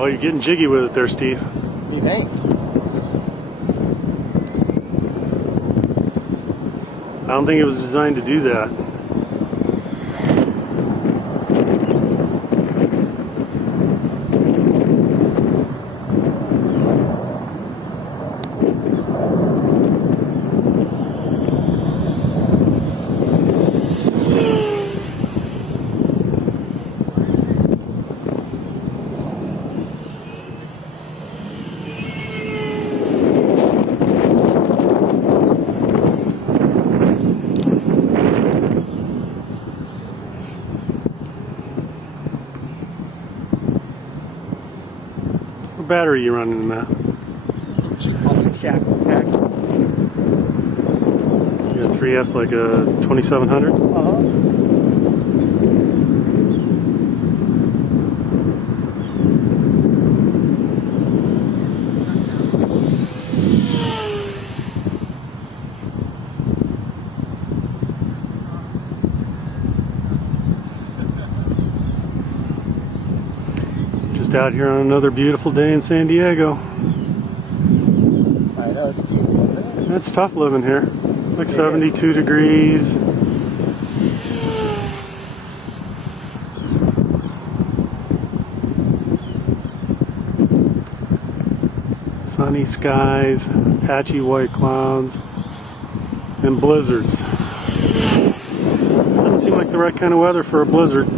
Oh, you're getting jiggy with it there, Steve. You think? I don't think it was designed to do that. What battery are you running in that? Shackle pack. You got 3S like a 2700? Just out here on another beautiful day in San Diego. I know, it's beautiful, isn't it? It's tough living here. Like 72 degrees. Sunny skies, patchy white clouds, and blizzards. Doesn't seem like the right kind of weather for a blizzard.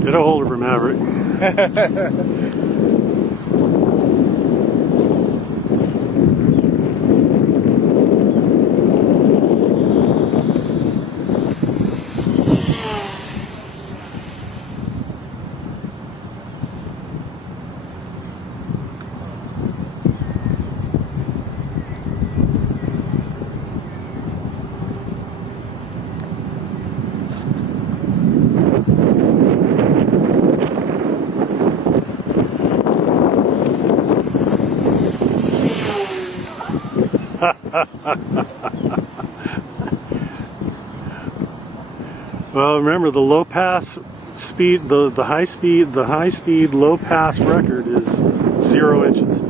Get a hold of her, Maverick. Well, remember the low pass speed, the high speed low pass record is 0 inches.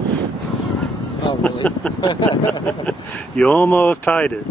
Oh, really? You almost tied it.